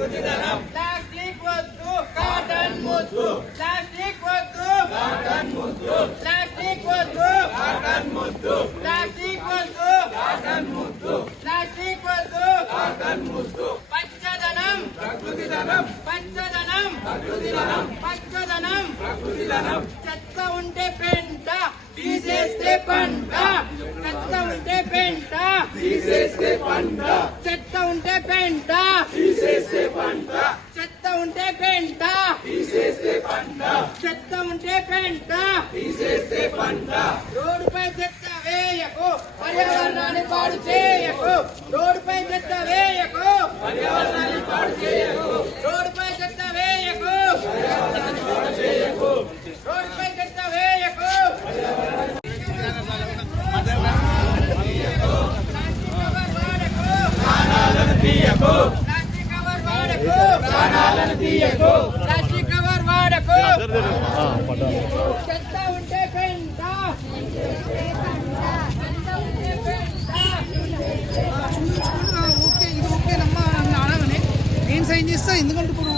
Plastic వద్దు cotton ముద్దు plastic వద్దు ప్లాస్టిక్ వద్దు ప్లాస్టిక్ వద్దు ప్లాస్టిక్ వద్దు పచ్చదనం ప్రకృతి పచ్చదనం చెత్త ఉంటే పెంట తీసేస్తే పంట చెత్త ఉంటే పెంట తీసే చెత్త ఉంటే పెంట తీసేస్తే పంట రోడ్డుపై చెత్త వేయకు పర్యావరణాన్ని పాడు చేయకు రోడ్డుపై చెత్త వేయకు పర్యావరణాన్ని పాడు చేయకు రోడ్డుపై చెత్త వేయకు రోడ్డుపై చెత్త వేయకు ప్లాస్టిక్ కవర్ వాడకు ప్రాణాలను తీయకు ఏం చేస్తా? ఎందుకంటే ఇప్పుడు